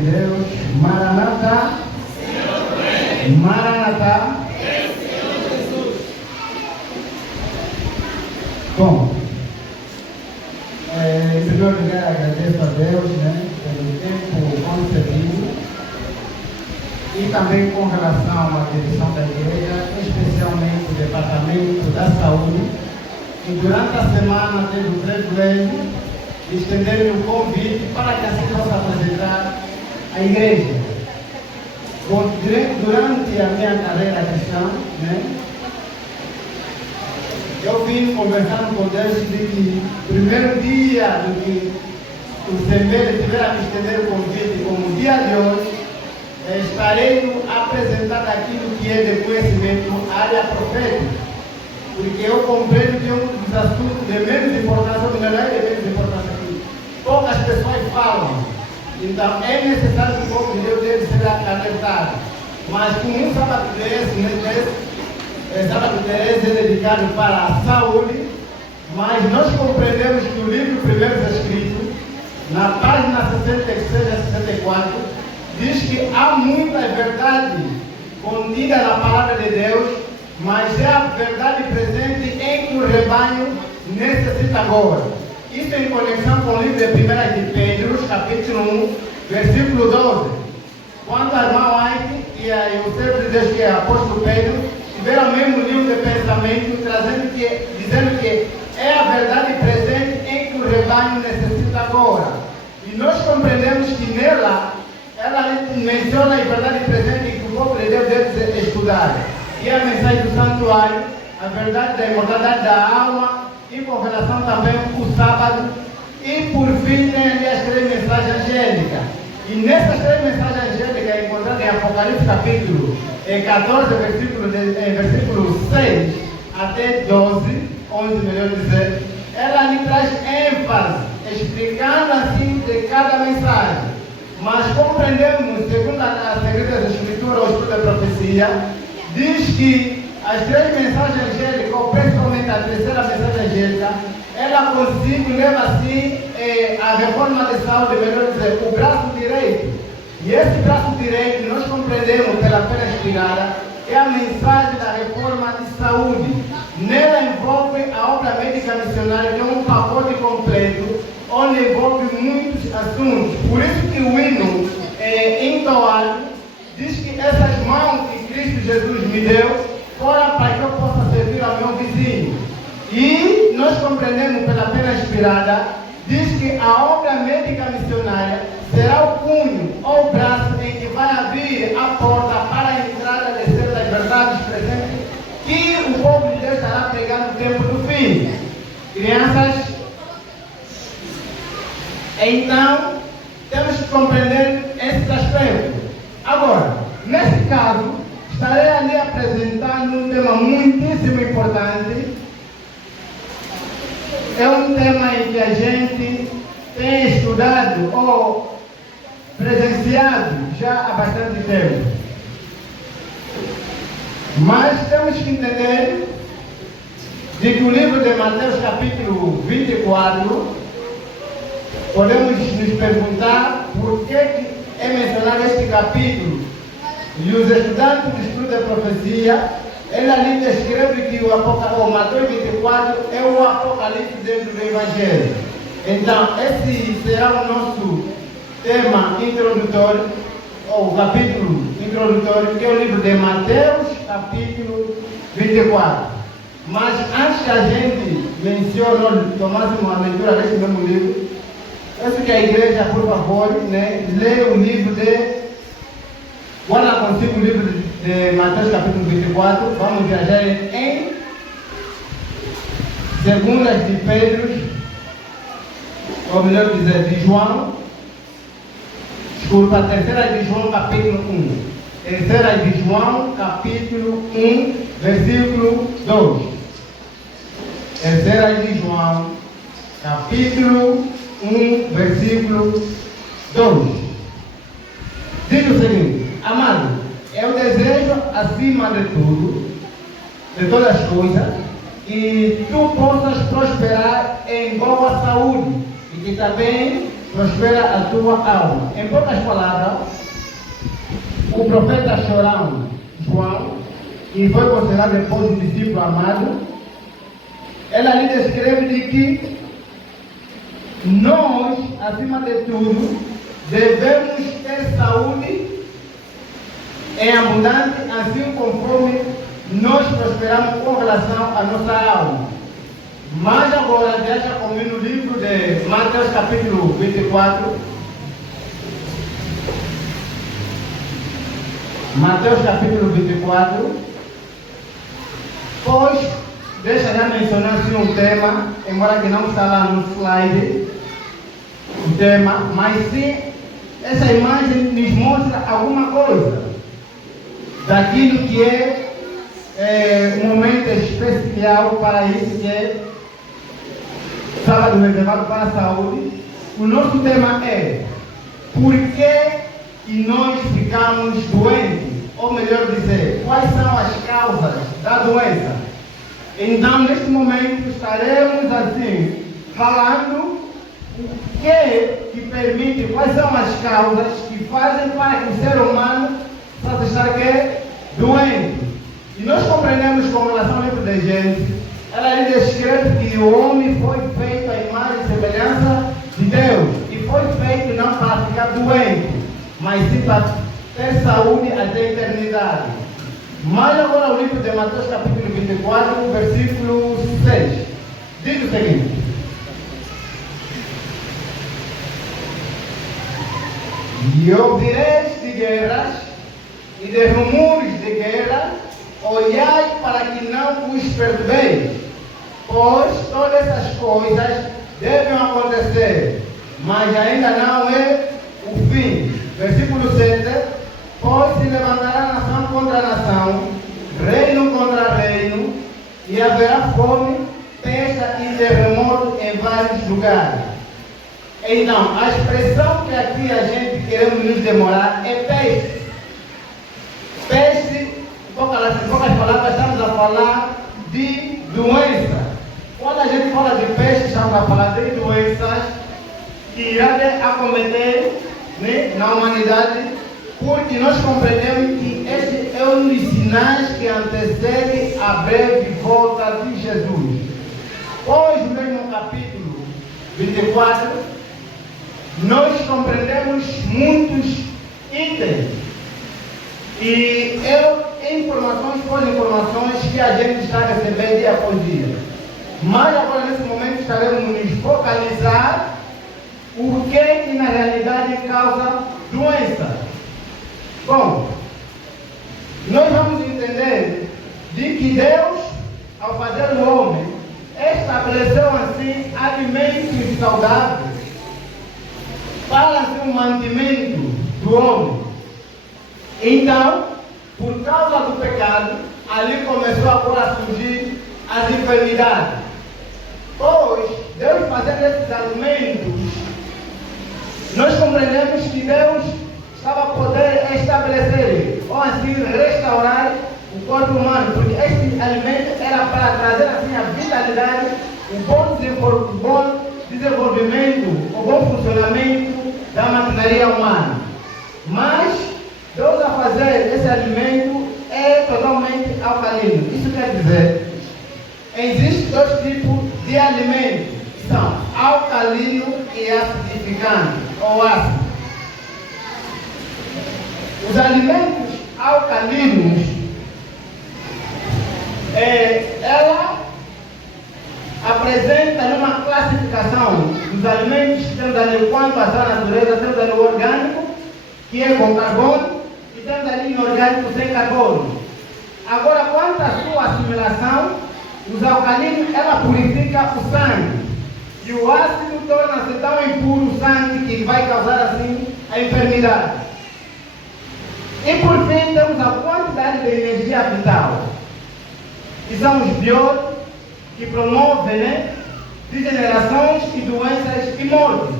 de Deus. Maranata. Maranata. Bom, em primeiro lugar agradeço a Deus, pelo tempo concedido e também com relação à direção da igreja, especialmente o Departamento da Saúde, que durante a semana teve o privilégio de estender o convite para que assim possa apresentar a igreja. Bom, durante a minha carreira cristã, eu vim conversando com Deus de que primeiro dia do que o Senhor tiver a me estender o convite, como o dia de hoje, estarei apresentando aquilo que é de conhecimento, área profética. Porque eu compreendo que é um dos assuntos de menos importância, ou melhor, de menos importância que poucas pessoas falam. Então é necessário que o povo de Deus deve ser alertado. Mas como um sábado é dedicado para a saúde, mas nós compreendemos que o livro primeiro escrito, na página 66 a 64, diz que há muita verdade contida na palavra de Deus, mas é a verdade presente em que o rebanho necessita agora. Isso em conexão com o livro de 1 de Pedro, capítulo 1, versículo 12. Quando a irmã White e o servo de Deus, que é o apóstolo Pedro, tiveram o mesmo nível de pensamento, dizendo que é a verdade presente em que o rebanho necessita agora. E nós compreendemos que nela, ela menciona a verdade presente em que o povo de Deus deve estudar. E a mensagem do santuário, a verdade da imortalidade da alma, e com relação também ao sábado, e por fim tem ali as 3 mensagens angélicas. E nessas 3 mensagens angélicas encontradas em Apocalipse capítulo 14, versículo 6 até 12, 11 melhor dizer, ela ali traz ênfase, explicando assim de cada mensagem. Mas compreendemos, segundo as Sagradas Escrituras, o estudo da profecia, diz que as 3 mensagens angélicas, ou principalmente a terceira mensagem angélica, ela consigo leva assim a reforma de saúde, melhor dizer, o braço direito. E esse braço direito, nós compreendemos pela pena inspirada, é a mensagem da reforma de saúde. Nela envolve a obra médica missionária, que é um pacote completo, onde envolve muitos assuntos. Por isso que o hino entoado diz que essas mãos que Cristo Jesus me deu foram para que eu possa servir ao meu vizinho. E nós compreendemos pela pena inspirada, diz que a obra médica missionária será o punho ou o braço em que vai abrir a porta para a entrada de certas verdades presentes que o povo de Deus estará pregando no tempo do fim. Crianças, então temos que compreender esses aspectos. Agora, nesse caso, estarei ali apresentando um tema muitíssimo importante. É um tema em que a gente tem estudado ou presenciado já há bastante tempo. Mas temos que entender de que o livro de Mateus capítulo 24, podemos nos perguntar por que é mencionado este capítulo. E os estudantes do estudo da profecia, ele ali descreve que o Mateus 24 é o Apocalipse dentro do Evangelho. Então, esse será o nosso tema introdutório, ou capítulo introdutório, que é o livro de Mateus, capítulo 24. Mas antes que a gente mencione, tomássemos a leitura desse mesmo livro, peço que a igreja, por favor, leia o livro de... Guarda consigo o livro de Mateus capítulo 24, vamos viajar em Segundas de Pedro, ou melhor dizer, de João, desculpa, terceira de João capítulo 1. Terceira de João capítulo 1, versículo 2. Terceira de João capítulo 1, versículo 2. Diz o seguinte: amado, eu desejo acima de tudo, de todas as coisas, que tu possas prosperar em boa saúde e que também prospera a tua alma. Em poucas palavras, o profeta chorão, João, que foi considerado depois um discípulo amado, ele ali descreve de que nós, acima de tudo, devemos ter saúde em abundância, assim conforme nós prosperamos com relação à nossa alma. Mas agora, deixa comigo no livro de Mateus capítulo 24. Mateus capítulo 24. Pois, deixa já mencionar assim um tema, embora que não está lá no slide, o tema, mas sim, essa imagem nos mostra alguma coisa daquilo que é um momento especial para isso, que é sábado reservado para a saúde. O nosso tema é: por que nós ficamos doentes? Ou melhor dizer, quais são as causas da doença? Então, neste momento, estaremos assim, falando o que permite, quais são as causas que fazem para que o ser humano possa estar doente. E nós compreendemos com relação ao livro de Gênesis, ela descreve que o homem foi feito à imagem e semelhança de Deus. E foi feito não para ficar doente, mas sim para ter saúde até a eternidade. Mas agora o livro de Mateus capítulo 24, versículo 6. Diz o seguinte: e ouvireis de guerras e de rumores de guerra, olhai para que não vos perturbeis, pois todas essas coisas devem acontecer, mas ainda não é o fim. Versículo 7. Pois se levantará nação contra nação, reino contra reino, e haverá fome, peste e terremoto em vários lugares. Então, a expressão que aqui a gente queremos nos demorar é peste. Peste, em poucas palavras, estamos a falar de doença. Quando a gente fala de peste, estamos a falar de doenças que irão acometer, né, na humanidade, porque nós compreendemos que esse é um dos sinais que antecede a breve volta de Jesus. Hoje, no mesmo capítulo 24, nós compreendemos muitos itens e informações que a gente está recebendo dia após dia. Mas agora, nesse momento, estaremos nos focalizar o que na realidade causa doença. Bom, nós vamos entender de que Deus, ao fazer o homem, estabeleceu assim alimentos saudáveis para assim, o mantimento do homem. Então, por causa do pecado, ali começou agora a surgir as enfermidades. Pois, Deus fazendo esses alimentos, nós compreendemos que Deus estava a poder estabelecer, ou assim restaurar o corpo humano, porque este alimento era para trazer assim a vitalidade, o bom desenvolvimento, o bom funcionamento da maquinaria humana. Mas Deus a fazer esse alimento é totalmente alcalino. Isso quer dizer, existem dois tipos de alimentos, que são alcalino e acidificante, ou ácido. Os alimentos alcalinos, ela apresenta numa classificação dos alimentos que temos ali quanto à sua natureza, temos ali o orgânico, que é com carbono, e temos ali inorgânico sem carbono. Agora, quanto à sua assimilação, os alcalinos, ela purifica o sangue, e o ácido torna-se tão impuro o sangue que vai causar assim a enfermidade. E por fim temos a quantidade de energia vital, que são os bióticos que promovem, né, degenerações e doenças e mortes.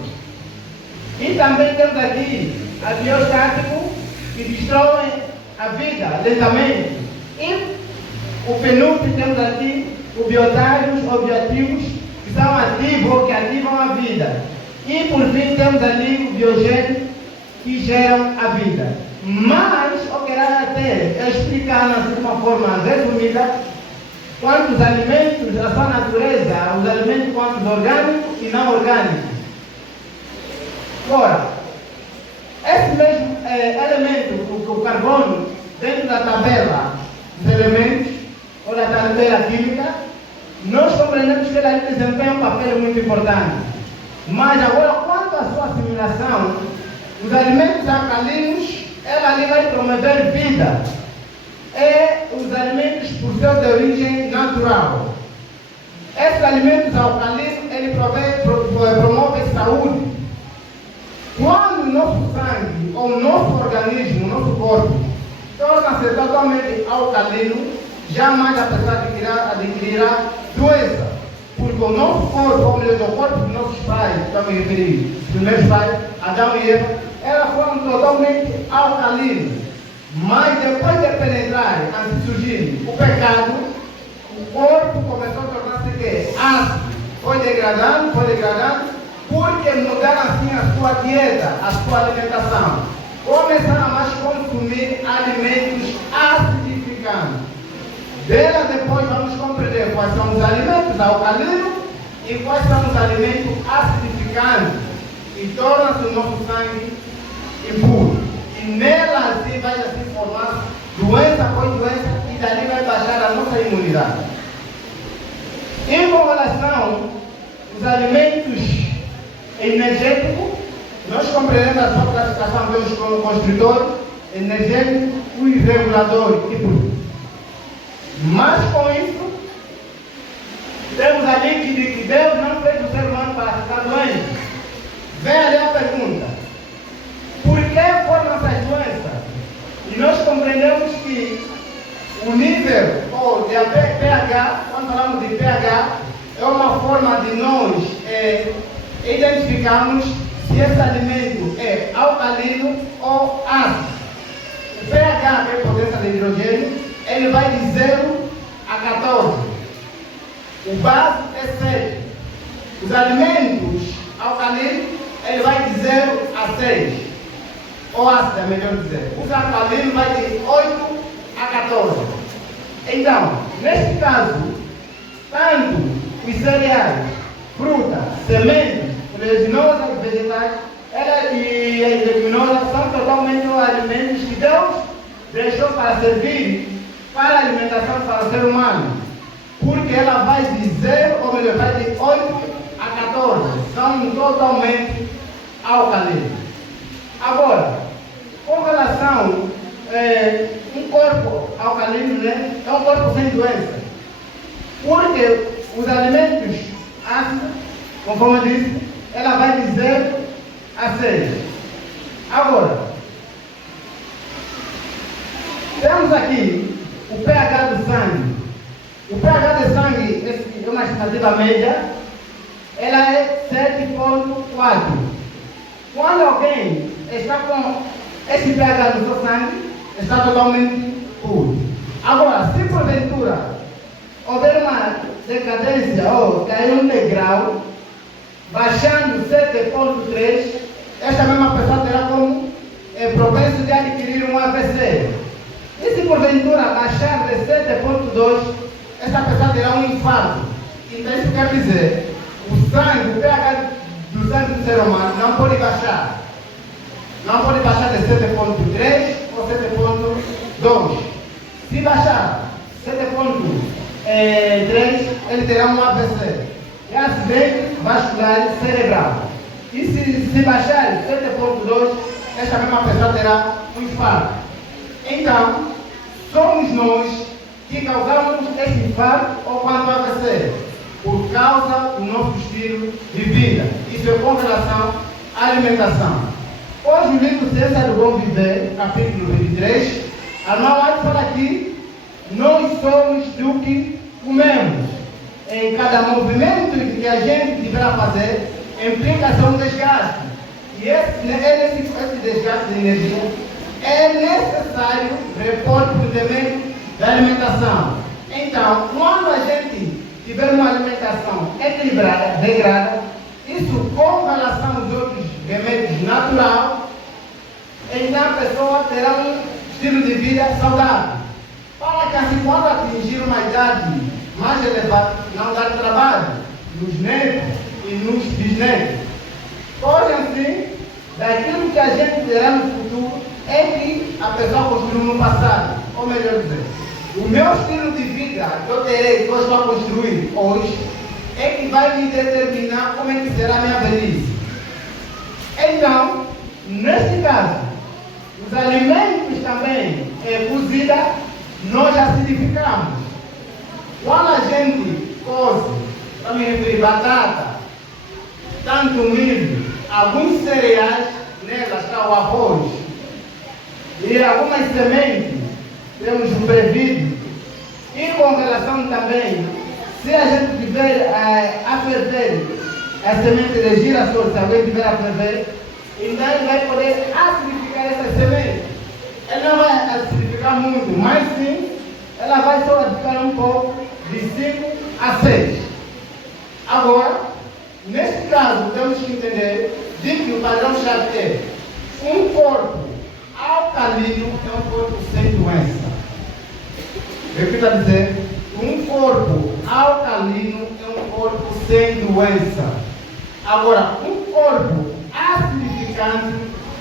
E também temos aqui a biostático, que destrói a vida lentamente. E o penúltimo temos aqui os biotários ou bioativos, que são ativos ou que ativam a vida. E por fim temos ali o biogênio que geram a vida. Mas eu quero até explicar assim, de uma forma resumida quantos alimentos, a sua natureza, os alimentos quantos orgânicos e não orgânicos. Ora, esse mesmo elemento, o carbono, dentro da tabela dos elementos, ou da tabela química, nós compreendemos que ele desempenha um papel muito importante. Mas agora, quanto à sua assimilação, os alimentos alcalinos, ela ali vai promover vida. É os alimentos por ser de origem natural. Esses alimentos alcalinos, ele promove saúde. Quando o nosso sangue, ou o nosso organismo, o nosso corpo, torna-se totalmente alcalino, jamais a pessoa adquirirá doença. Porque o nosso corpo, ou melhor, o corpo dos nossos pais, que eu me referi, os primeiros pais, Adão e Eva, elas foram totalmente alcalinos. Mas depois de penetrar, antes de surgir o pecado, o corpo começou a tornar-se ácido. Foi degradando, porque mudaram assim a sua dieta, a sua alimentação. Começaram a mais consumir alimentos acidificantes. Dela depois vamos compreender quais são os alimentos alcalinos e quais são os alimentos acidificantes, que tornam-se o nosso sangue impuro. E nela assim vai assim formar doença após doença e dali vai baixar a nossa imunidade. Em relação aos alimentos energéticos, nós compreendemos a sua classificação dos construtores energético e regulador tipo. Mas com isso, temos ali que Deus não fez o ser humano para ficar doente. Vem ali a pergunta: por que foram essas doenças? E nós compreendemos que o nível ou de pH, quando falamos de pH, é uma forma de nós identificarmos se esse alimento é alcalino ou ácido. O pH, que é a potência de hidrogênio, ele vai de 0 a 14. O base é 7. Os alimentos alcalinos, ele vai de 0 a 6. Ou ácido, é melhor dizer. Os alcalinos vai de 8 a 14. Então, neste caso, tanto os cereais, frutas, sementes, oleaginosas, vegetais e as leguminosas são totalmente os alimentos que Deus deixou para servir para a alimentação para o ser humano, porque ela vai de 0, ou melhor, vai de 8 a 14, são totalmente alcalinos. Agora, com relação um corpo alcalino, né, é um corpo sem doença, porque os alimentos ácidos, conforme eu disse, ela vai de 0 a 6. Agora, temos aqui o pH do sangue. O pH do sangue é uma estimativa média, ela é 7,4. Quando alguém está com esse pH no seu sangue, está totalmente puro. Agora, se porventura houver uma decadência ou cair um degrau, baixando 7,3, esta mesma pessoa terá como propenso de adquirir um AVC. E se porventura baixar de 7,2, essa pessoa terá um infarto. Então isso quer dizer, o sangue, o pH do sangue do ser humano não pode baixar. Não pode baixar de 7,3 ou 7,2. Se baixar 7,3, ele terá um AVC. É acidente vascular cerebral. E se baixar 7,2, esta mesma pessoa terá um infarto. Então, somos nós que causamos esse infarto ou quando AVC, por causa do nosso estilo de vida. Isso é com relação à alimentação. Hoje o livro Ciência do Bom Viver, capítulo 23, a irmã White fala aqui, nós somos do que comemos. Em cada movimento que a gente deverá fazer, implica-se um desgaste. E esse desgaste de energia é necessário repor por intermédio da alimentação. Então, quando a gente tiver uma alimentação equilibrada, regrada, isso com relação aos outros remédios naturais, então a pessoa terá um estilo de vida saudável. Para que assim, quando atingir uma idade mais elevada, não dar trabalho nos netos e nos bisnetos. Pois assim, daquilo que a gente terá no futuro é que a pessoa construiu no passado. Ou melhor dizer, o meu estilo de vida que eu terei, que eu estou a construir hoje, é que vai me determinar como é que será a minha velhice. Então, neste caso, os alimentos também cozidos, nós acidificamos. Quando a gente coze, vamos referir batata, tanto milho, alguns cereais, nelas está o arroz, e algumas sementes, temos o fervido. E com relação também, se a gente tiver a ferver a semente de girassol, se alguém tiver a ferver, então ele vai poder acidificar essa semente. Ela não vai acidificar muito, mas sim, ela vai só adicionar um pouco de 5 a 6. Agora, neste caso, temos que entender de que o padrão-chave é um corpo alcalino é um corpo sem doença. Repita a dizer, um corpo alcalino é um corpo sem doença. Agora, um corpo acidificante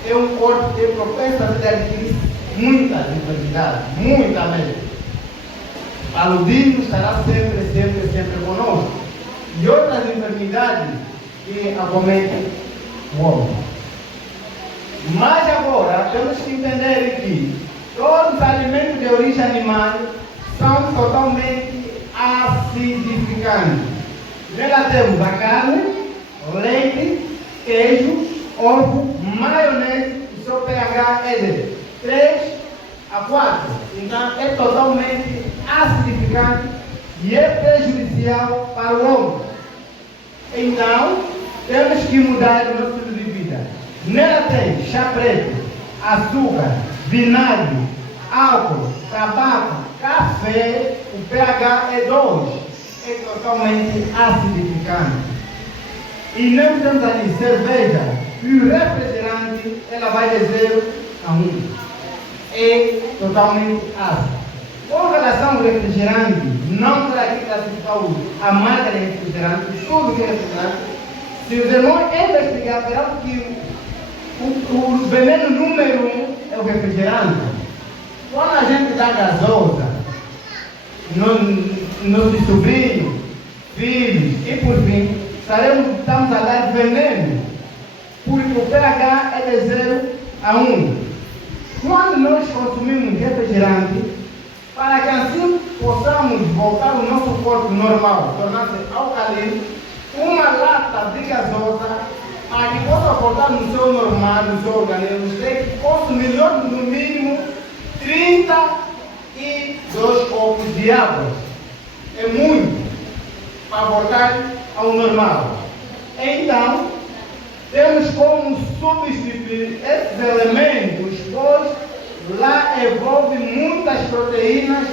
é um corpo que é propenso a adquirir muitas enfermidades, muita mesmo. Aludino estará sempre conosco. E outras enfermidades que acometem o homem. Mas agora temos que entender que todos os alimentos de origem animal são totalmente acidificantes. Nela temos a carne, leite, queijo, ovo, maionese, o seu pH é de 3 a 4. Então é totalmente acidificante e é prejudicial para o homem. Então, temos que mudar o nosso estilo de vida. Nela tem chá preto, açúcar, vinagre, álcool, tabaco, café, o pH é 2, é totalmente acidificante. E não temos ali cerveja e o refrigerante, ela vai de 0 a 1. É totalmente ácido. Com relação ao refrigerante, não para aqui classificar a marca de refrigerante, tudo que é refrigerante, se os irmãos investigar, verão que o veneno número 1 é o refrigerante. Quando a gente dá gasosa, nossos sobrinhos, filhos e por fim, estamos a dar veneno, porque o pH é de 0 a 1. Quando nós consumimos refrigerante, para que assim possamos voltar ao nosso corpo normal, tornar-se alcalino, uma lata de gasosa, para que possa voltar no seu normal, no seu organismo, tem que consumir no mínimo 32 copos de água. É muito para voltar ao normal. Então, temos como substituir esses elementos, pois lá envolve muitas proteínas,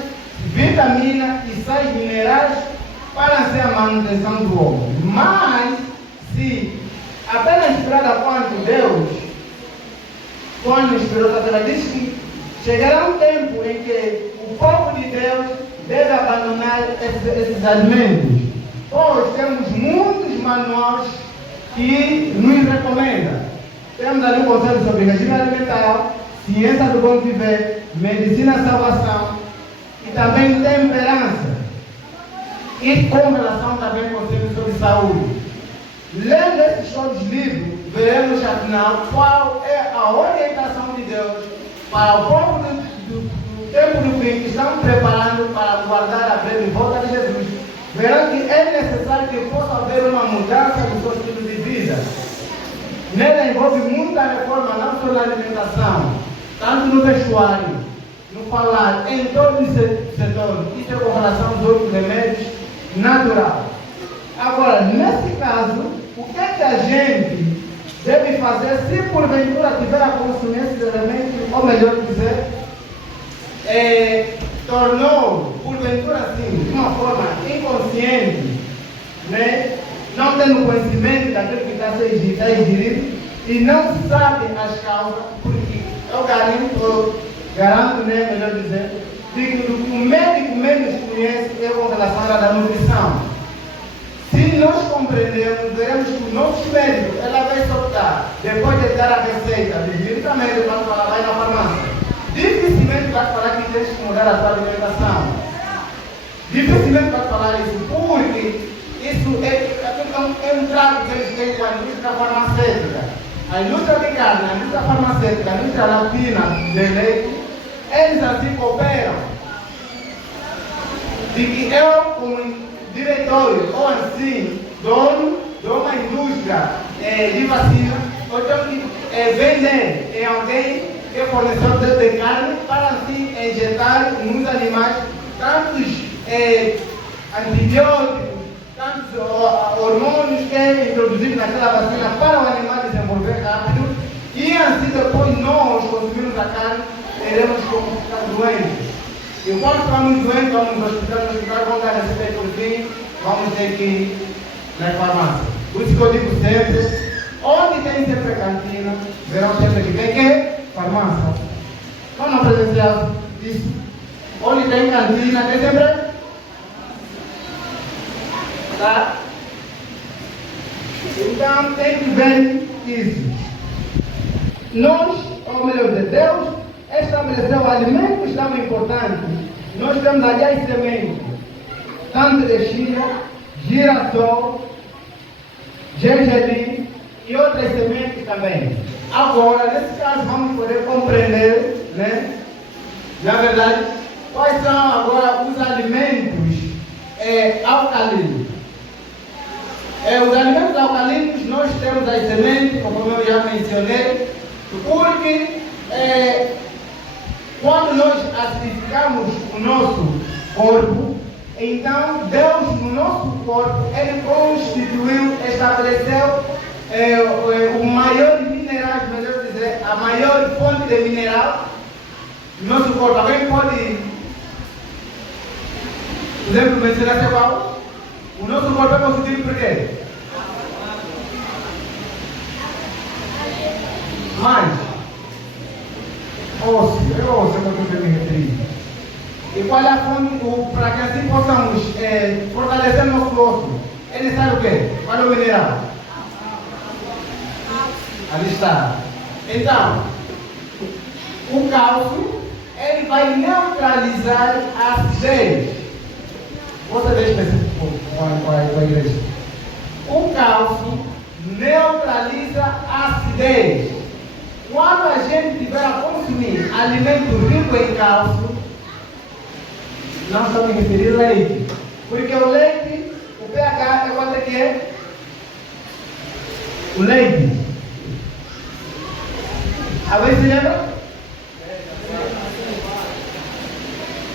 vitaminas e sais minerais para ser a manutenção do homem. Mas, se apenas esperar quanto Deus, quando esperou, ela diz que chegará um tempo em que o povo de Deus deve abandonar esses alimentos. Pois temos muitos manuais que nos recomendam. Temos ali um conselho sobre regime alimentar, ciência do bom viver, medicina salvação e também temperança. E com relação também ao conselho sobre saúde. Lendo esses todos os livros, veremos afinal qual é a orientação de Deus para o povo do tempo do fim que estão preparando para guardar a breve volta de Jesus. Verão que é necessário que possa haver uma mudança do seu estilo de vida. Nela envolve muita reforma, não só na alimentação, tanto no vestuário, no falar, em todos os setores. Isso é com relação aos outros remédios naturais. Agora, nesse caso, o que é que a gente deve fazer se porventura tiver a consumir esses elementos, ou melhor dizer, tornou, porventura assim, de uma forma inconsciente, né, não tendo conhecimento daquilo que está ingerido e não sabem as causas, porque eu garanto, né, melhor dizer, de que o que o médico menos conhece é com relação à nutrição. Se nós compreendermos, veremos que os nossos médicos, ela vai soltar, depois de dar a receita, diretamente para falar lá na farmácia. Dificilmente vai falar que tens que mudar a tua alimentação. Dificilmente vai falar isso, porque isso é um trato que eles têm com a indústria farmacêutica. A indústria de carne, a indústria farmacêutica, a indústria latina de leite, eles assim cooperam. De que eu, como diretor ou assim, dono de uma indústria de vacina, eu tenho que vender em alguém que é fornecedor de carne para assim injetar nos animais tantos antibióticos, tantos hormônios que é introduzido naquela vacina para o animal desenvolver rápido e assim depois nós consumimos a carne, teremos como ficar doentes. E quando estamos doentes, vamos no hospital, vamos dar receita por fim, vamos ter que ir na farmácia. Por isso que eu digo sempre, onde tem sempre cantina, verão sempre que tem que farmácia. Vamos presenciar isso. Onde tem cantina, tem sempre. Tá? Então tem que ver isso. Nós, ou melhor dizer, Deus estabeleceu alimentos tão importantes. Nós temos ali as sementes, tanto de chia, girassol, gergelim e outras sementes também. Agora, nesse caso, vamos poder compreender, né? Na verdade, quais são agora os alimentos alcalinos. Os alimentos alcalinos, nós temos as sementes, como eu já mencionei, porque quando nós acidificamos o nosso corpo, então Deus no nosso corpo, Ele constituiu, estabeleceu o maior mineral, melhor dizer, a maior fonte de mineral do nosso corpo. Alguém pode, por exemplo, mencionar qual? O nosso corpo é constituído por quê? Mais osso, é osso, é o que eu me referi. E qual é a fonte, para que assim possamos fortalecer nosso osso? É necessário o quê? Qual é o mineral? Ali está. Então, o cálcio, ele vai neutralizar a acidez. Vou saber específico com a igreja. O cálcio neutraliza a acidez. Quando a gente tiver a consumir alimento rico em cálcio, não estamos me referir ao leite. Porque o leite, o pH é quanto é que é? O leite. Alguém se lembra?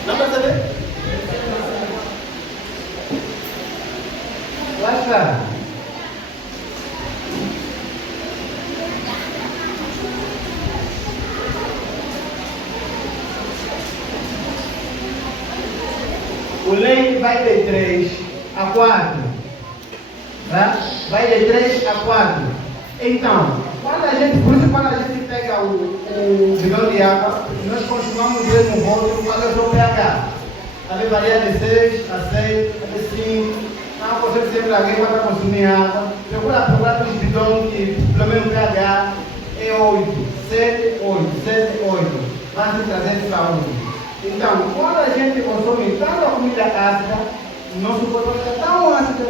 Não vai saber? Lá está. O leite vai de 3 a 4. Tá? Vai de 3 a 4. Então, quando a gente pega o bidão de água, nós costumamos ver no rótulo qual é o seu pH. Ali varia de 6 a 6, a 5. Não, você sempre alguém vai consumir água. Procura os bidões que pelo menos o pH é 8, 7, 8, 7, 8. Vai se trazer saúde. Então, quando a gente consome tanta comida ácida, nosso corpo está tão ácido,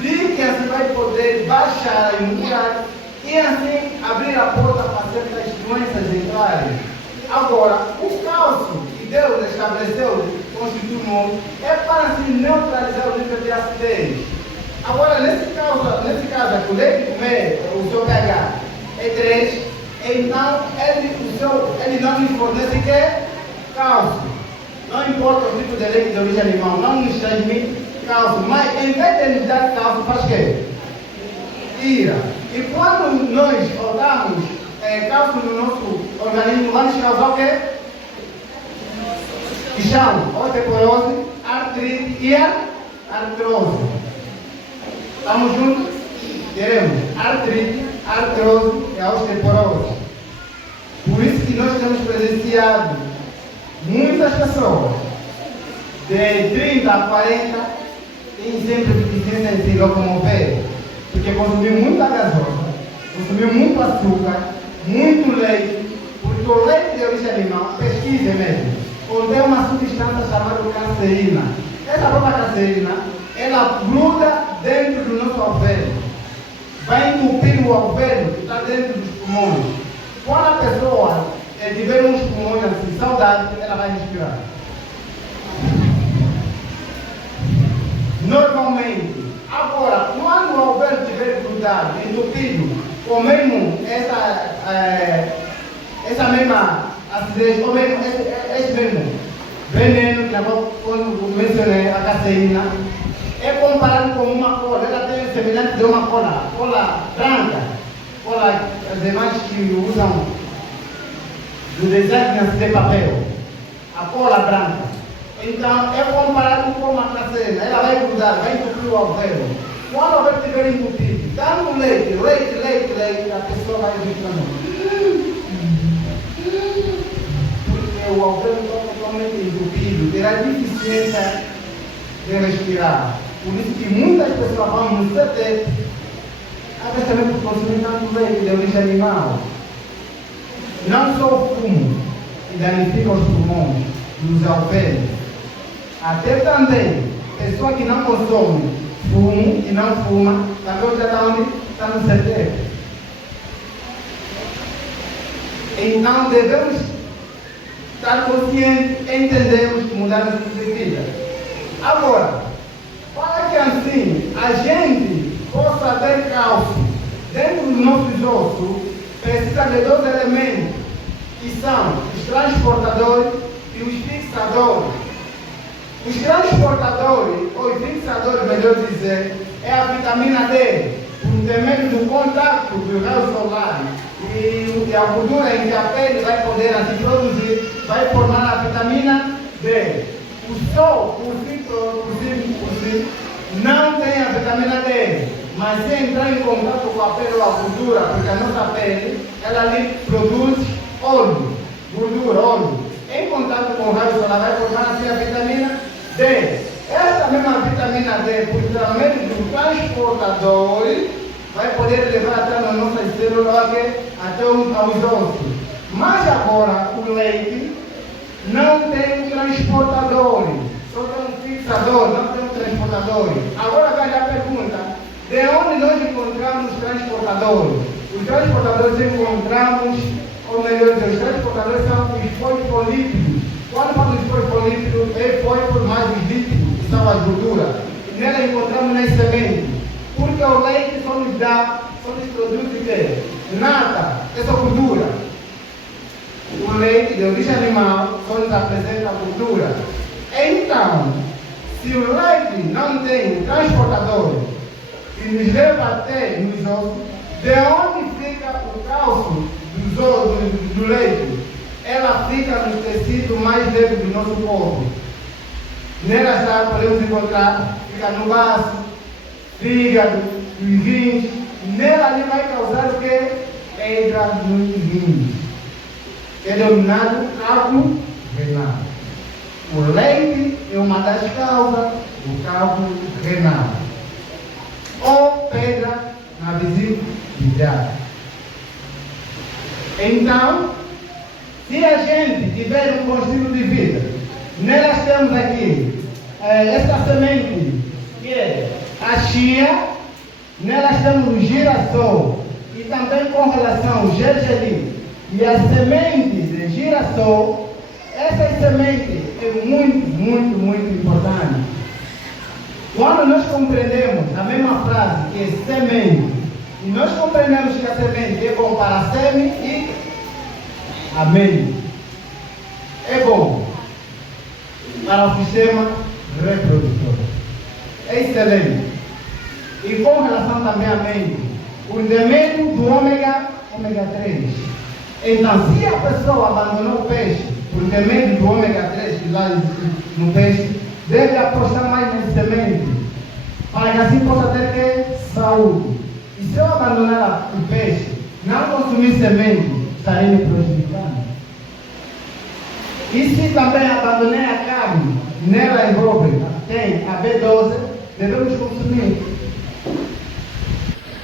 de que assim vai poder baixar a imunidade e assim abrir a porta para certas doenças entrarem. Agora, o cálcio que Deus estabeleceu, constituiu, é para se neutralizar o nível de acidez. Agora, nesse caso aqui, o leite comer, o seu pH é 3, então ele não nos fornece que cálcio. Não importa o tipo de leite de origem animal, não nos transmite cálcio, mas em vez de nos dar cálcio, faz o quê? Tira. E quando nós faltamos cálcio no nosso organismo, vai nos causar o quê? Inchaço, osteoporose, artrite e artrose. Estamos juntos? Teremos artrite, artrose e osteoporose. Por isso que nós temos presenciado muitas pessoas de 30 a 40 têm sempre deficiência em se locomover, porque consumiu muita gasosa, consumiu muito açúcar, muito leite, porque o leite de origem animal, pesquise mesmo, contém uma substância chamada caseína. Essa própria caseína, ela gruda dentro do nosso alvéolo, vai entupir o alvéolo que está dentro dos pulmões. Quando a pessoa tiver uns pulmões assim, saudáveis, ela vai respirar. Normalmente, agora, quando o alvéolo estiver grudado, entupido, ou mesmo essa mesma acidez, ou mesmo esse mesmo veneno, que quando mencionei a caseína, é comparado com uma cola. Ela tem semelhante de uma cola branca, cola as demais que usam no desenho de papel, a cola branca. Então é comparado com uma caseína, ela vai grudar, vai entupir o alvéolo. Quando o alvéolo estiver entupido, dando leite, a pessoa vai respirando. Porque o alvéolo está totalmente entupido, terá deficiência de respirar. Por isso que muitas pessoas vão no CT, até também por consumir tanto leite de origem animal. Não só o fumo, que danifica os pulmões dos alvéolos, até também, pessoa que não consome fumo e não fuma, também já está onde? Está no CT. Então devemos estar conscientes, entendermos, mudarmos de vida. Agora, para que assim a gente possa ter cálcio dentro dos nossos ossos, precisa de dois elementos, que são os transportadores e os fixadores. Os transportadores, ou os fixadores, melhor dizer, é a vitamina D, por intermédio do contato do raio solar e a gordura em que a pele vai poder assim produzir, vai formar a vitamina D. O sol, por si, não tem a vitamina D, mas se entrar em contato com a pele ou a gordura, porque a nossa pele, ela ali produz óleo, gordura, óleo. Em contato com o raio solar vai formar assim a vitamina D. Essa mesma vitamina D, por intermédio do transportador, vai poder levar até nas nossas células, até aos ossos. Mas agora o leite não tem um transportador, só tem um fixador, não tem um transportador. Agora vai a pergunta, de onde nós encontramos os transportadores? Os transportadores encontramos, ou melhor dizer, os transportadores são os fosfolípidos. Quando falamos de fosfolípidos, é fósforo mais os lípidos, que são as gorduras. E nela encontramos nas sementes. Porque o leite só nos produz o quê? Nada, é só gordura. O leite de origem animal só nos apresenta gordura. Então, se o leite não tem transportador que nos leva até nos ossos, de onde fica o cálcio dos ossos, do leite? Ela fica nos tecidos mais leves do nosso corpo. Nela já podemos encontrar, fica no baço, fígado, nos rins. Nela ali vai causar o que? Pedra nos rins. É denominado cálculo renal. O leite é uma das causas do cálculo renal. Ou pedra na vesícula biliar. Então, se a gente tiver um bom estilo de vida, nelas temos aqui essa semente, que é a chia, nelas temos o girassol, e também com relação ao gergelim e a semente de girassol, essa semente é muito importante. Quando nós compreendemos a mesma frase que é semente, e nós compreendemos que a semente é bom para a seme e amém. É bom para o sistema reprodutor. É excelente. E com relação também à mente, o intermédio do ômega 3. Então, se a pessoa abandonou o peixe por intermédio do ômega 3 que lá no peixe, deve apostar mais na semente. para que assim possa ter que saúde. E se eu abandonar o peixe, não consumir semente, estarei me prejudicando. E se também abandonei a carne, nela envolve, tem a B12, devemos consumir.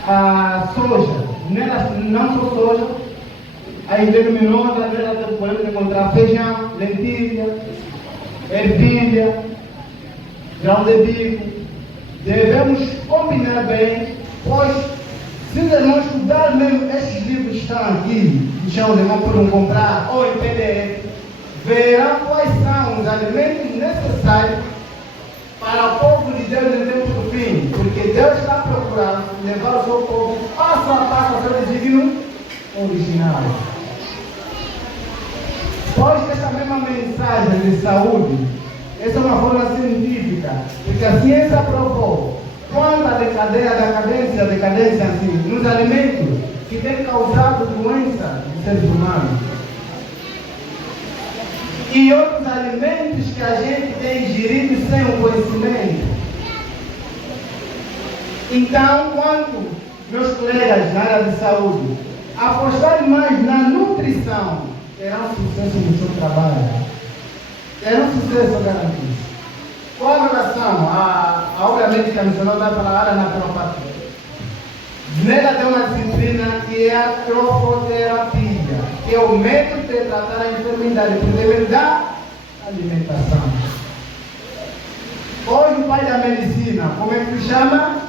A soja, nela não só soja, a leguminosa, nela podemos encontrar feijão, lentilha, ervilha, grão de bico. Devemos combinar bem, pois se os irmãos estudar mesmo estes livros que estão aqui, que já os irmãos podem comprar ou em PDF, verão quais são os alimentos necessários para o povo de Deus em tempos do fim, porque Deus está procurando levar o seu povo passo a passo ao seu desígnio original. Pois essa mesma mensagem de saúde, essa é uma forma científica, porque a ciência provou quanto a decadência assim, nos alimentos que tem causado doença nos seres humanos. E outros alimentos que a gente tem ingerido sem o conhecimento. Então, quando meus colegas na área de saúde apostarem mais na nutrição, terão sucesso no seu trabalho. Terão sucesso garantido. Com relação à obra médica missionária para a área naturopatia, nela tem uma disciplina que é a trofoterapia, que é o método de tratar a enfermidade por meio da alimentação. Hoje o pai da medicina, como é que se chama?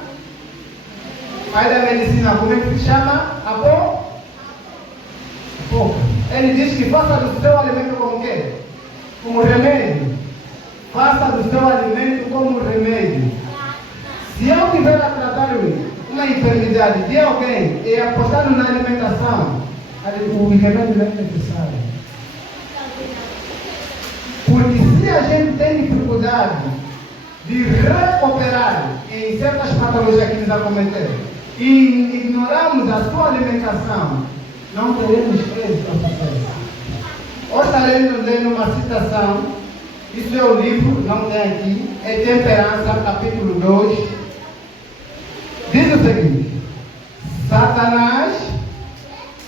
Pai da medicina, como é que se chama? Apo? Ele diz que faça do seu alimento como quê? Como remédio. Faça do seu alimento como remédio. Se eu tiver a tratar uma enfermidade de alguém e apostar na alimentação, o remédio não é necessário. Porque se a gente tem dificuldade de recuperar em certas patologias que nos acometeram e ignoramos a sua alimentação, não teremos êxito ao sucesso. Hoje estaremos lendo uma citação, isso é o livro, não tem aqui, é Temperança, capítulo 2. Diz o seguinte: Satanás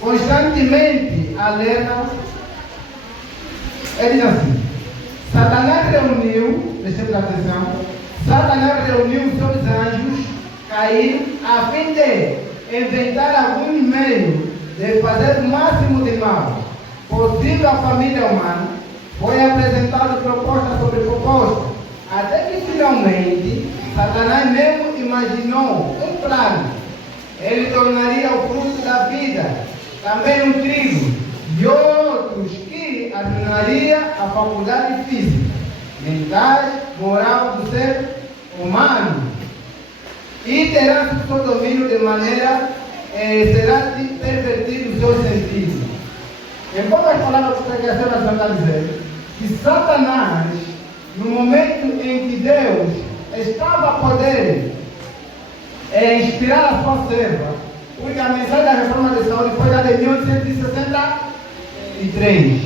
constantemente alerta. Ele diz assim: Satanás reuniu, prestemos atenção, Satanás reuniu os seus anjos caídos a fim de inventar algum meio de fazer o máximo de mal possível à família humana. Foi apresentado proposta sobre proposta, até que finalmente Satanás mesmo imaginou um plano. Ele tornaria o fruto da vida também um trigo, e outros que arruinaria a faculdade física, mental, moral do ser humano, e terá o seu domínio de maneira será pervertido o seu sentido. Em poucas palavras, o que a senhora está dizendo, que Satanás, no momento em que Deus estava a poder inspirar a sua serva, porque a mensagem da reforma de saúde foi dada em 1863,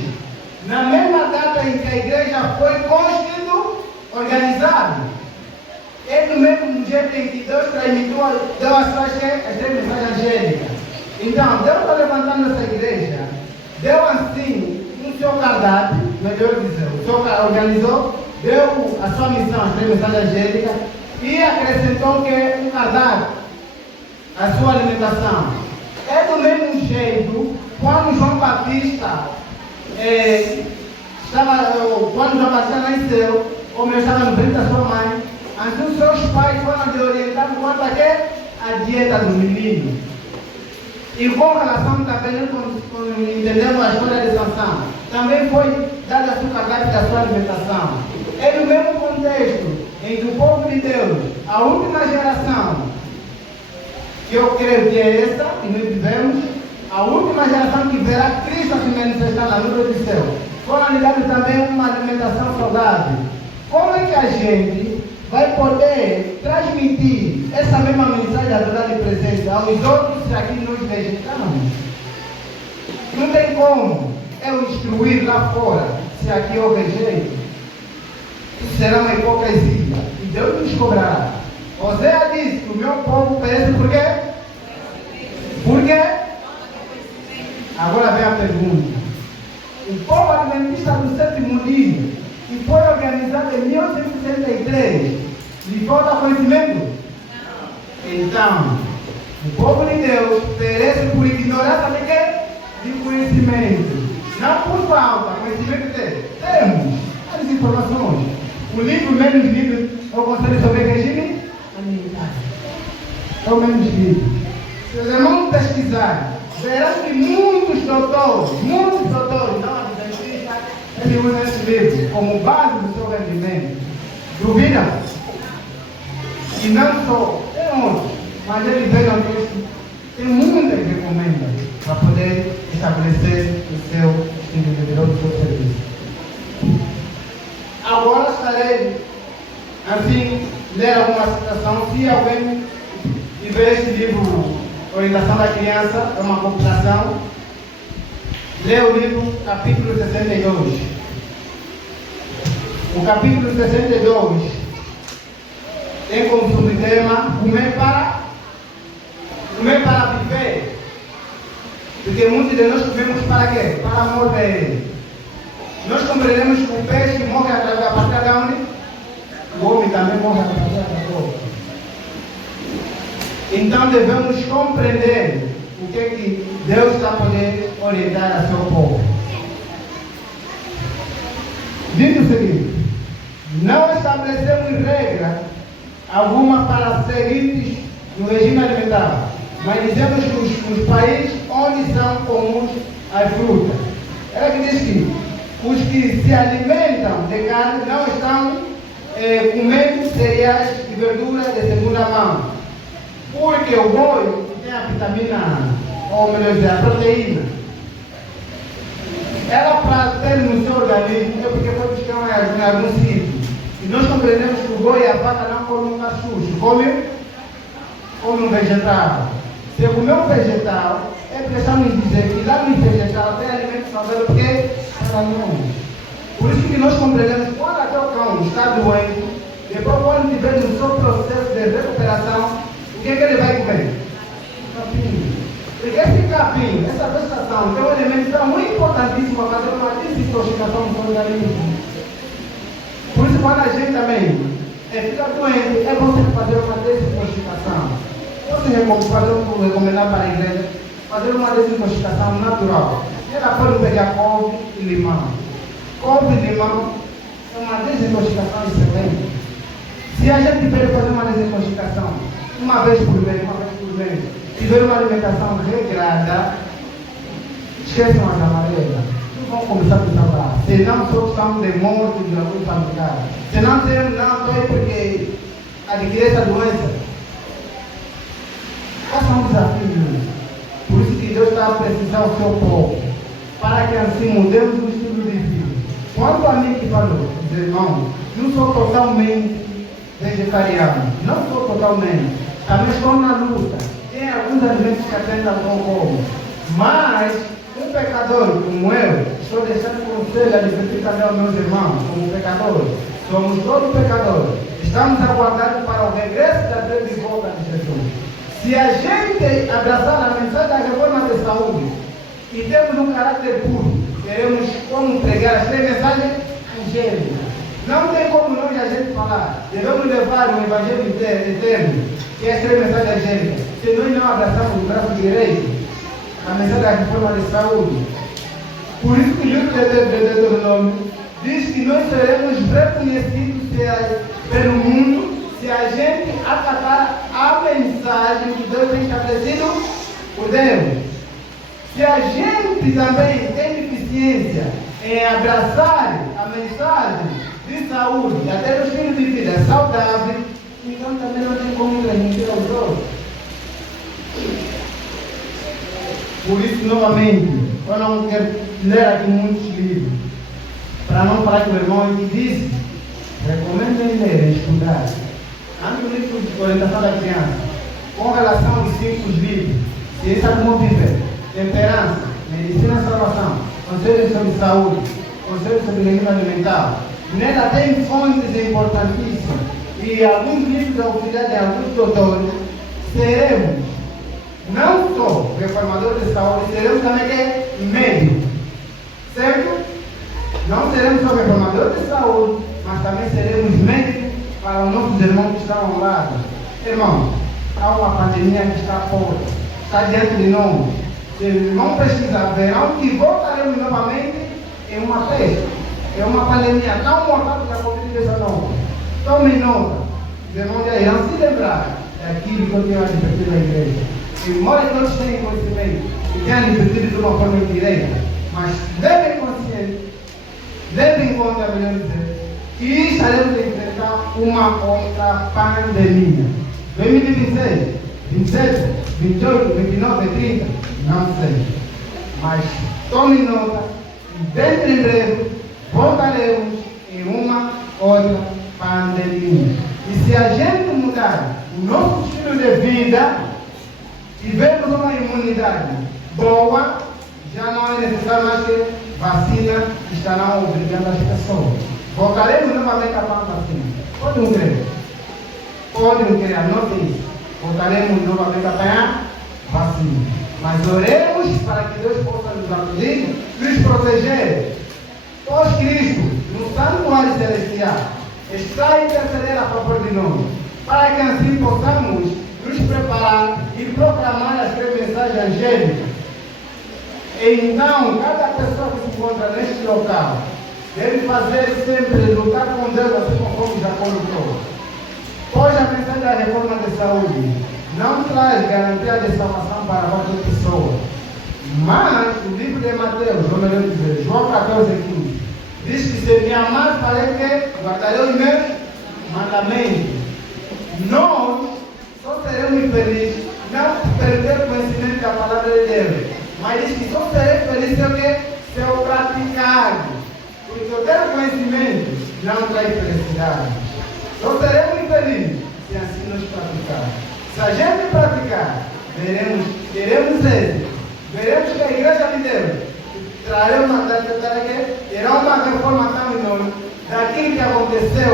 na mesma data em que a igreja foi organizada, é do mesmo jeito em que Deus transmitiu, deu as suas mensagens angélicas. Então, Deus está levantando essa igreja, deu assim um seu cardápio, melhor dizer, o seu organizou, deu a sua missão, as três mensagens angélicas, e acrescentou que um cardápio, a sua alimentação. É do mesmo jeito, quando João Batista quando João Batista nasceu, ou mesmo estava no ventre da sua mãe, assim os seus pais foram lhe orientando quanto a dieta do menino. E com relação também, quando entendemos a história de Sansão, também foi dada a sua cardápio da sua alimentação. É no mesmo contexto em que o povo de Deus, a última geração, que eu creio que é essa, que nós vivemos, a última geração que verá Cristo se manifestar na nuvem do céu, foram ligados também uma alimentação saudável. Como é que a gente vai poder transmitir essa mesma mensagem da verdade presente aos outros se aqui nós rejeitamos? Não tem como eu instruir lá fora se aqui eu rejeito. Isso será uma hipocrisia e Deus nos cobrará. Oséias disse que o meu povo perece por quê? Por quê? Agora vem a pergunta. O povo adventista do sétimo dia, que foi organizado em 1963, lhe falta conhecimento? Não. Então, o povo de Deus perece por ignorância de quê? De conhecimento. Não por falta, conhecimento temos as informações. O livro menos lido é o Conselho sobre Regime Alimentar. É o menos lido. Se os irmãos pesquisarem, verão que muitos doutores, não adventistas, eles usam esse livro como base do seu rendimento. Duvidam? E não só, tem outros, mas eles veem o texto, tem muitas recomendas para poder estabelecer o seu estilo de vida, o seu serviço. Agora estarei, assim, ler alguma citação. Se alguém tiver esse livro, Orientação da Criança, é uma compilação, lê o livro, capítulo 62. O capítulo 62 tem como subtema comer para viver. Porque muitos de nós comemos para quê? Para morrer. Nós compreendemos que o peixe morre através da partir de onde? O homem também morre através da boca. Então devemos compreender o que Deus está podendo orientar a seu povo. Diz o seguinte: não estabelecemos regra alguma para seguirmos no regime alimentar, mas dizemos que os países onde são comuns as frutas. Ela que diz que os que se alimentam de carne não estão comendo cereais e verduras de segunda mão. Porque o boi tem a vitamina, ou melhor dizer, a proteína. Ela, para ter no seu organismo, é porque foi buscar em algum sítio. E nós compreendemos que o boi e a vaca não comem um cachucho, comem um vegetal. Se comer um vegetal, é preciso dizer que lá no vegetal tem alimento saudável, porque para nós. Por isso que nós compreendemos que quando até o cão está doente, depois quando estiver no seu processo de recuperação, o que ele vai comer? Capim. Porque esse capim, essa vegetação, tem um elemento muito importantíssimo para fazer uma desintoxicação do seu organismo. Por isso, quando a gente também fica doente, é bom fazer uma desintoxicação. Posso recomendar para a igreja fazer uma desintoxicação natural. Ela pode pegar couve e limão. Couve e limão é uma desintoxicação excelente. Se a gente tiver fazer uma desintoxicação uma vez por mês, tiver uma alimentação regrada, esqueçam as amarelas. Não vão começar a pensar, senão só estamos de morte de algum familiar. Senão não dói porque adquirir essa doença. Faça um desafio. Por isso que Deus está a precisar do seu povo, para que assim mudemos o estilo de vida. Quanto a mim que falou, irmão, não sou totalmente vegetariano, não sou totalmente, também estou na luta. Tem alguns alimentos que atendam ao como, mas um pecador como eu, estou deixando o conselho a advertir também aos meus irmãos, como pecadores. Somos todos pecadores. Estamos aguardando para o regresso da grande volta de Jesus. Se a gente abraçar a mensagem da reforma de saúde e temos um caráter puro, queremos como pregar as três mensagens angélicas. Não tem como nós a gente falar. Devemos levar o evangelho eterno, que é as três mensagens angélicas. Se nós não abraçamos o braço direito, a mensagem da reforma de saúde. Por isso que o livro de Deuteronômio diz que nós seremos reconhecidos pelo mundo se a gente acatar a mensagem que Deus tem estabelecido por Deus. Se a gente também tem deficiência em abraçar a mensagem de saúde, até no estilo de vida saudável, então também não tem como transmitir aos outros. Por isso, novamente, eu não quero ler aqui muitos livros, para não falar com o irmão que disse, recomendo ler e estudar. Antes do livro de orientação da criança, com relação aos 5 livros, ciência como viver, temperança, medicina e salvação, conselho sobre saúde, conselho sobre regime alimentar. Nela tem fontes importantíssimas. e alguns livros da autoridade de alguns doutores, seremos não só reformadores de saúde, seremos também que médicos, certo? Não seremos só reformadores de saúde, mas também seremos médicos para os nossos irmãos que estão ao lado. Irmãos, há uma pandemia que está fora, está diante de nós. Se não pesquisar, verão que voltaremos novamente em uma peste. É uma pandemia tão mortal que a Covid-19. Tomem nota, os irmãos já irão se lembrar daquilo que eu tenho advertido na igreja. Embora todos tenham conhecimento e tenham advertido de uma forma indireta, mas devem conscientes, devem em conta, melhor dizer, que estaremos a enfrentar uma outra pandemia. 2026, 27, 28, 29, 30, não sei. Mas tomem nota e dentro em breve voltaremos em uma outra pandemia. E se a gente mudar o nosso estilo de vida, tivermos uma imunidade boa, já não é necessário mais que vacina estarão obrigando as pessoas. Voltaremos novamente a vacina. Podem crer. Podem crer, anotem isso. Voltaremos novamente a apanhar vacina. Mas oremos para que Deus possa nos acudir, nos proteger. Pós-Cristo, no santuário celestial, está a interceder a favor de nós, para que assim possamos nos preparar e proclamar as três mensagens angélicas. Então, cada pessoa que se encontra neste local deve fazer sempre lutar com Deus, assim conforme já colocou. Pois a mensagem da reforma de saúde não traz garantia de salvação para qualquer pessoa. Mas o livro de Mateus, ou melhor dizer, João 14:15, diz que se me amar, farei que guardarei os meus mandamentos. Nós só seremos felizes, não perder o conhecimento da palavra de Deus. Mas diz que só serei feliz se eu praticar. Porque eu ter conhecimento não traz felicidade. Só seremos felizes se assim nos praticar. Se a gente praticar, teremos êxito. Veremos que a igreja de Deus terá uma reforma tão enorme daquilo que aconteceu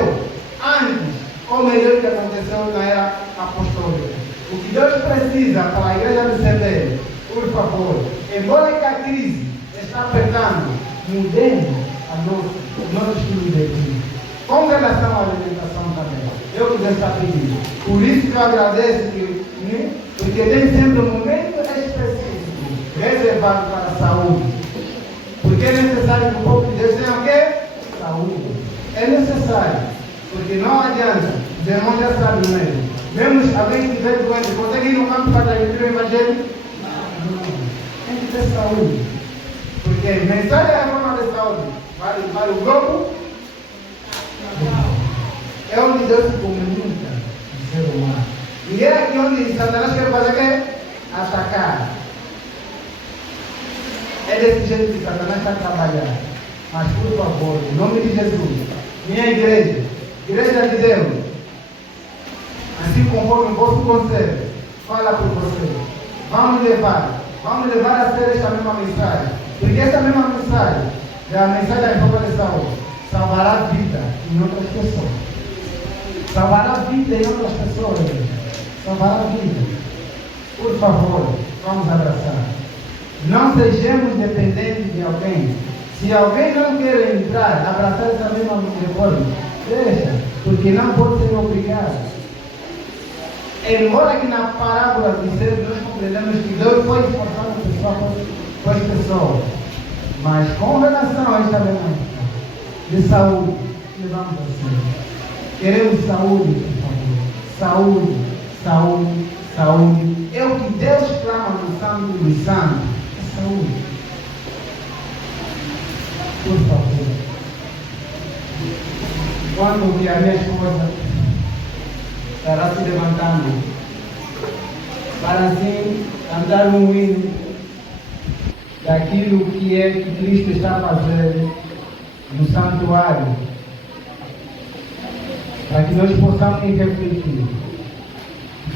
antes, ou melhor, que aconteceu na era apostólica. O que Deus precisa para a igreja receber, por favor, embora que a crise está apertando, mudemos o nosso estilo de vida. Com relação à alimentação também, eu que Deus está pedindo. Por isso que eu agradeço, porque tem sempre um momento específico reservado para a saúde. Porque é necessário que o povo de Deus tenha o quê? Saúde. É necessário. Porque não adianta, os irmãos já sabem mesmo. Mesmo alguém que estiver doente, consegue ir no campo para transmitir o evangelho? Não. Tem que ter saúde. Porque mensagem da reforma de saúde para o globo é onde Deus se comunica com o ser humano. E é aqui onde Satanás quer fazer o quê? Atacar. É desse jeito que Satanás está trabalhando. Mas por favor, em nome de Jesus, minha igreja, igreja de Deus, assim conforme o vosso conselho, fala por você. Vamos levar a sério esta mesma mensagem. Porque essa mesma mensagem é a mensagem da reforma de saúde. Salvará a vida em outras pessoas. Salvará a vida em outras pessoas. Salvará a vida. Por favor, vamos abraçar. Não sejamos dependentes de alguém. Se alguém não quer entrar, abraçar essa mesma reforma, deixa, porque não pode ser obrigado. Embora que na parábola de Deus nós compreendemos que Deus foi esforçando com as pessoas, mas com relação a esta mesma de saúde, levamos assim. Queremos saúde, por favor. Saúde, saúde, saúde. É o que Deus clama no Santo dos Santos. É saúde. Por favor. Quando vi a minha esposa estará se levantando para assim cantar um hino daquilo que é que Cristo está fazendo no santuário, para que nós possamos refletir.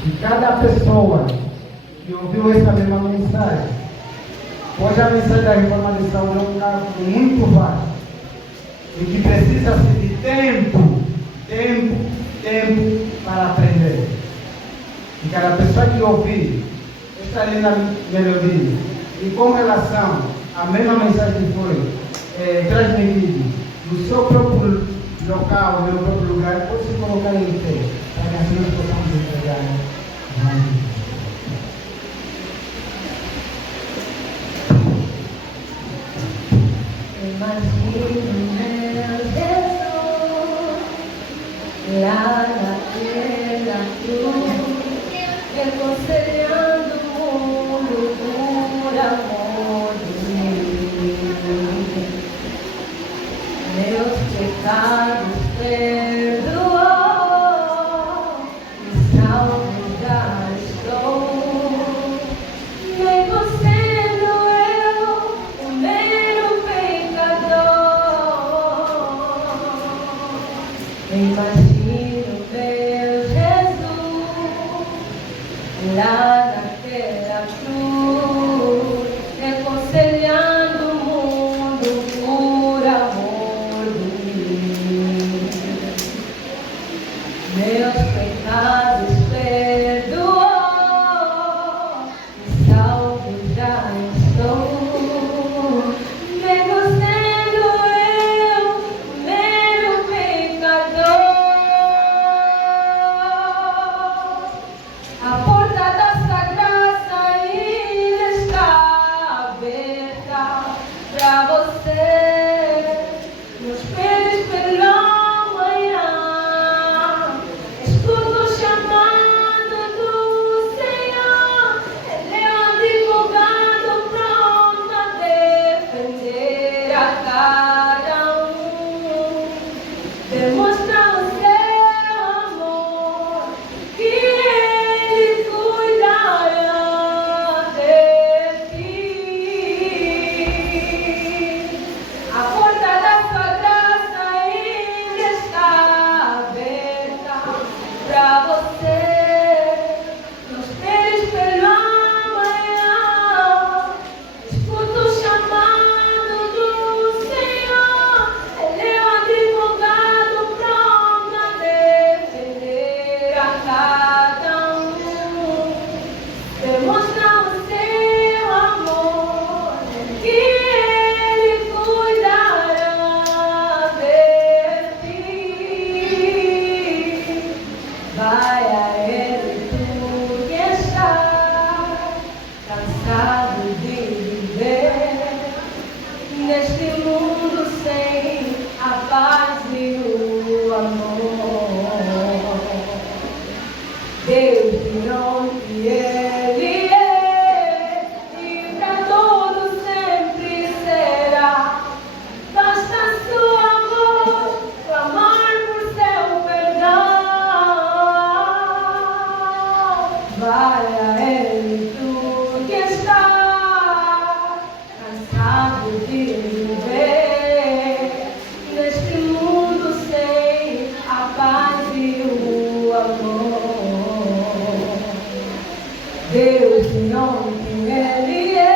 E cada pessoa que ouviu essa mesma mensagem, pois a mensagem da reforma de saúde é um campo muito vasto e que precisa-se de tempo tempo para aprender. E cada pessoa que ouvir esta linda melodia e com relação à mesma mensagem que foi transmitida no seu próprio local, no meu próprio lugar, pode se colocar em pé, para que assim nós possamos entregar a mão. Imagino meu Jesus lá naquela cruz, reconciliando o mundo por amor de Deus. Meus pecados perdoou, e salvo já estou. Mesmo sendo eu o mero pecador, imagino meu Jesus lá naquela cruz, reconciliando o mundo por amor de mim. Meus pecados perdoou, e salvo já estou. Mesmo sendo eu o mero pecador, a porta dessa graça ainda está aberta para você. Não esperes pela manhã, escuta o chamado do Senhor. Ele é um advogado pronto a defender a cada um. Demonstra o seu amor, que Ele cuidará de ti. A porta da sua graça ainda está aberta para você. Não esperes pela manhã, escuta o chamado do Senhor. Ele é um advogado pronto a defender a cada um. Demonstra o seu amor, que Ele cuidará de ti. Vai a Ele tu que está cansado de viver neste mundo sem a paz e o amor. Deus de onde Ele é, e para todos sempre será. Basta sua voz clamar por seu perdão. Vai a Ele tu que está cansado de viver neste mundo sem a paz e o amor. Deus de onde Ele é,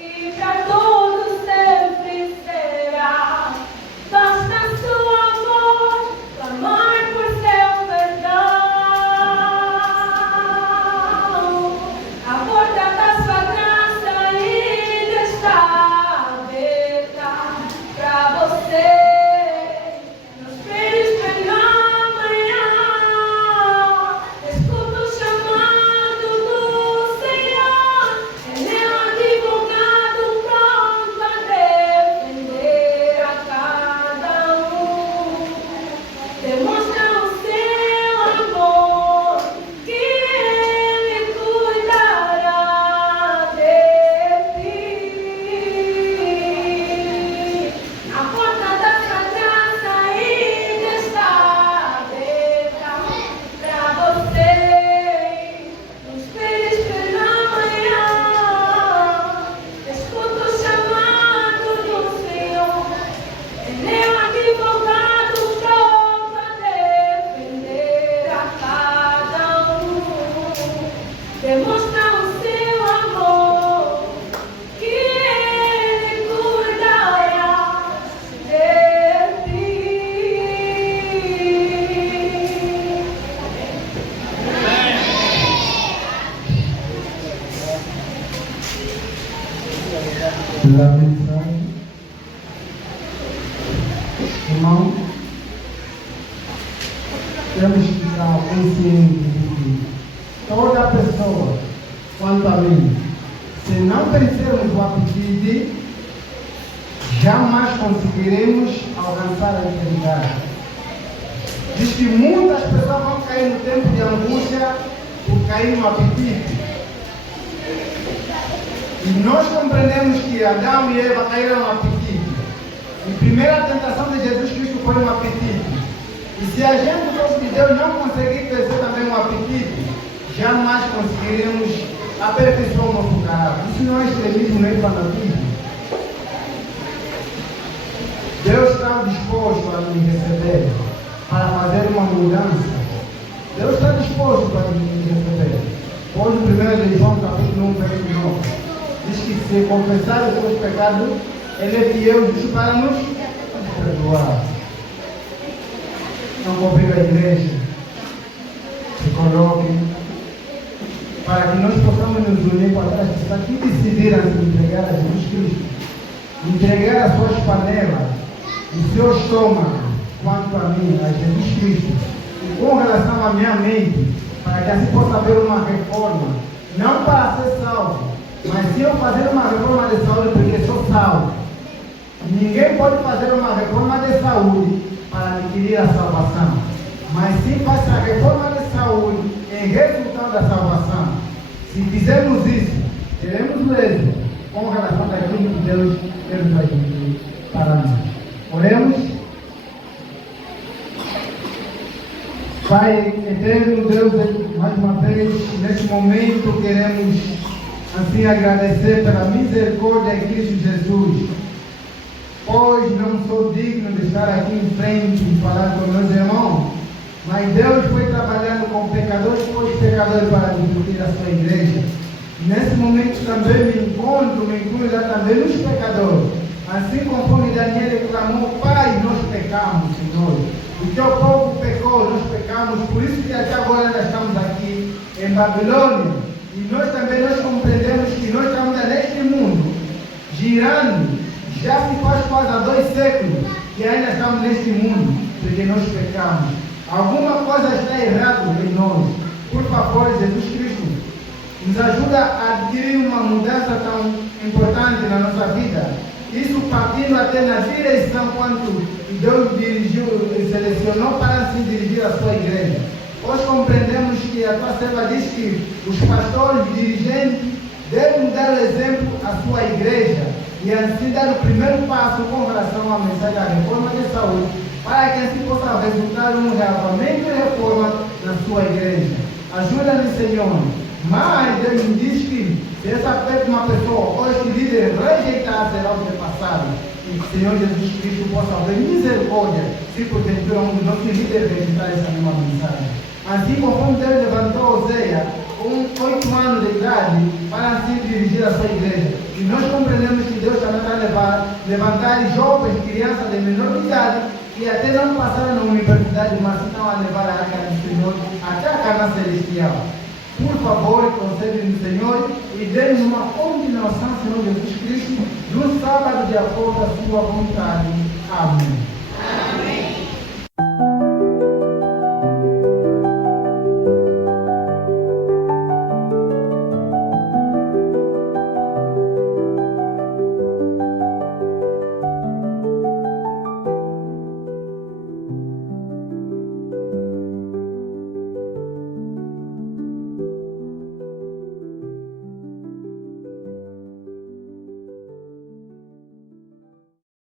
e para todos sempre será. Basta sua voz clamar por seu perdão. A porta da sua graça ainda está aberta para você. Não esperes pela manhã, escuta o chamado do Senhor. Ele é um advogado pronto a defender a cada um. Demonstra o seu amor, que Ele cuidará de ti. A porta da sua graça ainda está aberta para você. Não esperes pela manhã, escuta o chamado do Senhor. Ele é um advogado pronto a defender a cada um. Demonstra o seu amor, que Ele cuidará de ti. pela mensagem. Irmão, temos que estar conscientes de que toda pessoa, quanto a mim, se não vencermos o apetite, jamais conseguiremos alcançar a eternidade. Diz que muitas pessoas vão cair no tempo de angústia por cair no apetite. E nós compreendemos que Adão e Eva caíram no apetite. A primeira tentação de Jesus Cristo foi no apetite. E se a gente, o povo de Deus, não conseguir vencer também o apetite, jamais conseguiremos aperfeiçoar o nosso caráter. Isso não é extremismo nem fanatismo. Deus está disposto a nos receber para fazer uma mudança. Deus está disposto para nos receber. Hoje, o 1 de João, capítulo 1, versículo 9, diz que se confessar os seus pecados, Ele é fiel e justo para nos perdoar. Não convido a igreja, se coloquem, para que nós possamos nos unir para trás, que decidiram se entregar a Jesus Cristo, entregar as suas panelas, o seu estômago, quanto a mim, a Jesus Cristo, e com relação à minha mente, para que assim possa haver uma reforma, não para ser salvo, mas sim eu fazer uma reforma de saúde, porque sou salvo. Ninguém pode fazer uma reforma de saúde para adquirir a salvação, mas sim faz a reforma de saúde em resultado da salvação. Se fizermos isso, teremos êxito com relação àquilo que Deus vai pedir para nós. Oremos. Pai eterno, Deus, mais uma vez, neste momento, queremos assim agradecer pela misericórdia de Cristo Jesus, pois não sou digno de estar aqui em frente e falar com meus irmãos, mas Deus foi trabalhando com pecadores, pecadores para discutir a sua igreja. Nesse momento também me incluo também nos pecadores. Assim conforme Daniel clamou, Pai, nós pecamos, Senhor. O teu povo pecou, nós pecamos, por isso que até agora nós estamos aqui em Babilônia. E nós também compreendemos que nós estamos neste mundo, girando, já se faz quase há 2 séculos que ainda estamos neste mundo, porque nós pecamos. Alguma coisa está errada em nós. Por favor, Jesus Cristo, nos ajuda a adquirir uma mudança tão importante na nossa vida. Isso partindo até na direção quanto Deus dirigiu e selecionou para se dirigir à sua igreja. Hoje compreendemos que a tua serva diz que os pastores dirigentes devem dar o exemplo à sua igreja e assim dar o primeiro passo com relação à mensagem da reforma de saúde, para que assim possa resultar um reavamento e reforma na sua igreja. Ajuda-nos, Senhor. Mas Deus me diz que se essa uma pessoa ou este líder rejeitar, será ultrapassado. E que o Senhor Jesus Cristo possa haver misericórdia se porventura um dos nossos líderes rejeitar essa mesma mensagem. Assim como Deus levantou Oséias com 8 anos de idade para se dirigir à sua igreja. E nós compreendemos que Deus também vai levantar jovens, crianças de menor idade, que até não passaram na universidade, mas estão a levar a arca do Senhor até a Cana Celestial. Por favor, concede-nos, Senhor, e dê-nos uma continuação, Senhor Jesus Cristo, no sábado de acordo com a sua vontade. Amém.